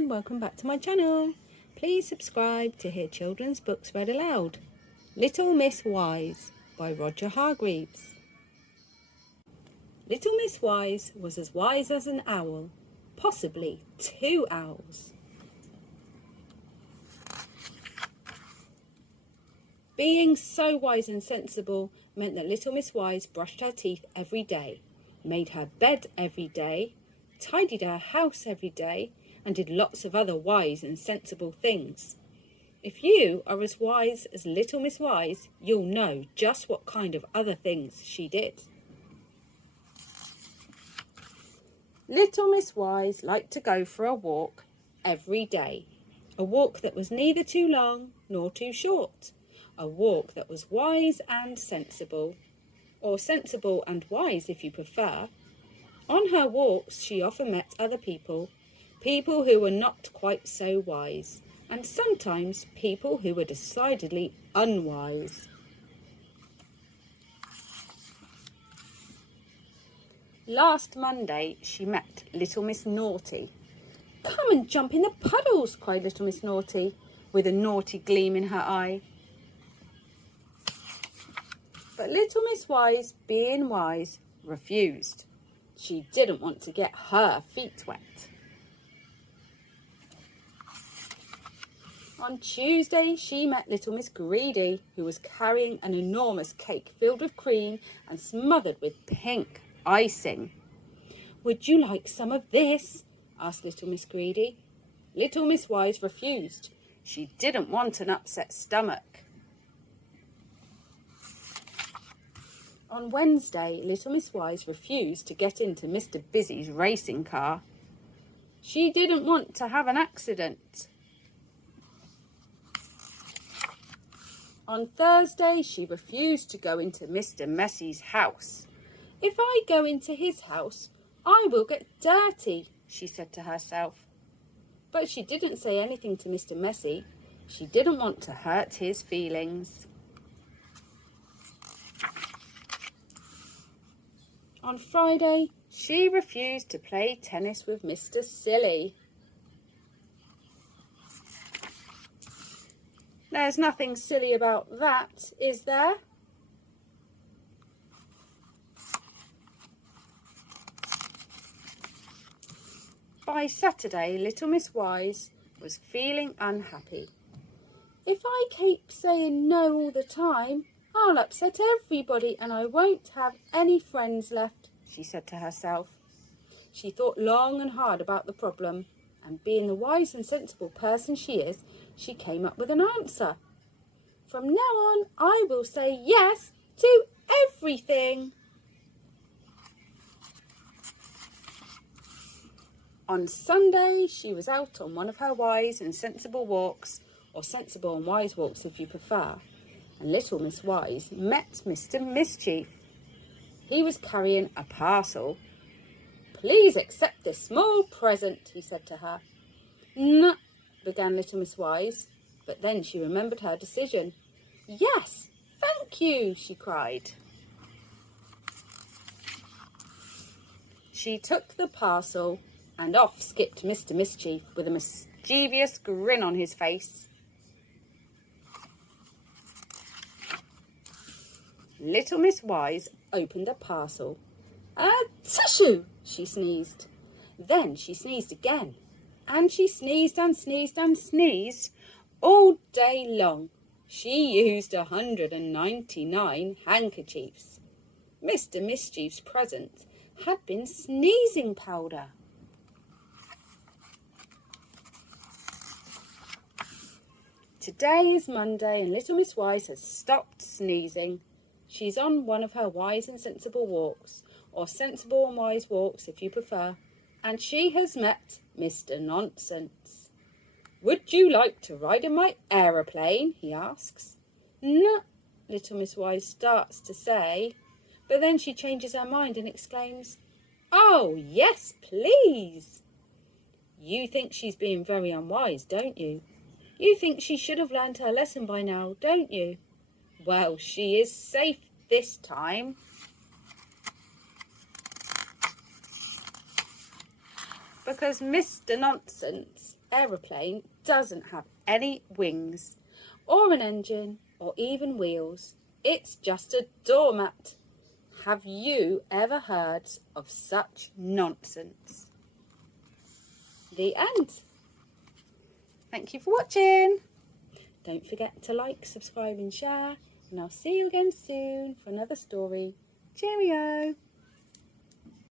everyone, welcome back to my channel. Please subscribe to hear children's books read aloud. Little Miss Wise by Roger Hargreaves. Little Miss Wise was as wise as an owl, possibly 2 owls. Being so wise and sensible meant that Little Miss Wise brushed her teeth every day, made her bed every day, tidied her house every day, and did lots of other wise and sensible things. If you are as wise as Little Miss Wise, you'll know just what kind of other things she did. Little Miss Wise liked to go for a walk every day. A walk that was neither too long nor too short. A walk that was wise and sensible, or sensible and wise if you prefer. On her walks, she often met other people who were not quite so wise, and sometimes people who were decidedly unwise. Last Monday, she met Little Miss Naughty. "Come and jump in the puddles," cried Little Miss Naughty, with a naughty gleam in her eye. But Little Miss Wise, being wise, refused. She didn't want to get her feet wet. On Tuesday, she met Little Miss Greedy, who was carrying an enormous cake filled with cream and smothered with pink icing. "Would you like some of this?" asked Little Miss Greedy. Little Miss Wise refused. She didn't want an upset stomach. On Wednesday, Little Miss Wise refused to get into Mr. Busy's racing car. She didn't want to have an accident. On Thursday, she refused to go into Mr. Messy's house. "If I go into his house, I will get dirty," she said to herself. But she didn't say anything to Mr. Messy. She didn't want to hurt his feelings. On Friday, she refused to play tennis with Mr. Silly. "There's nothing silly about that, is there?" By Saturday, Little Miss Wise was feeling unhappy. "If I keep saying no all the time, I'll upset everybody and I won't have any friends left," she said to herself. She thought long and hard about the problem, and being the wise and sensible person she is, she came up with an answer. "From now on, I will say yes to everything." On Sunday, she was out on one of her wise and sensible walks, or sensible and wise walks if you prefer, and Little Miss Wise met Mr. Mischief. He was carrying a parcel. "Please accept this small present," he said to her. "No," began Little Miss Wise, but then she remembered her decision. "Yes, thank you," she cried. She took the parcel and off skipped Mr. Mischief with a mischievous grin on his face. Little Miss Wise opened the parcel. "Tissue!" she sneezed. Then she sneezed again, and she sneezed and sneezed and sneezed all day long. She used 199 handkerchiefs. Mr. Mischief's present had been sneezing powder. Today is Monday and Little Miss Wise has stopped sneezing. She's on one of her wise and sensible walks, or sensible and wise walks if you prefer, and she has met Mr. Nonsense. "Would you like to ride in my aeroplane?" he asks. "No," Little Miss Wise starts to say, but then she changes her mind and exclaims, "Oh, yes, please." You think she's being very unwise, don't you? You think she should have learned her lesson by now, don't you? Well, she is safe this time. Because Mr. Nonsense aeroplane doesn't have any wings, or an engine, or even wheels. It's just a doormat. Have you ever heard of such nonsense? The end. Thank you for watching. Don't forget to like, subscribe and share, and I'll see you again soon for another story. Cheerio!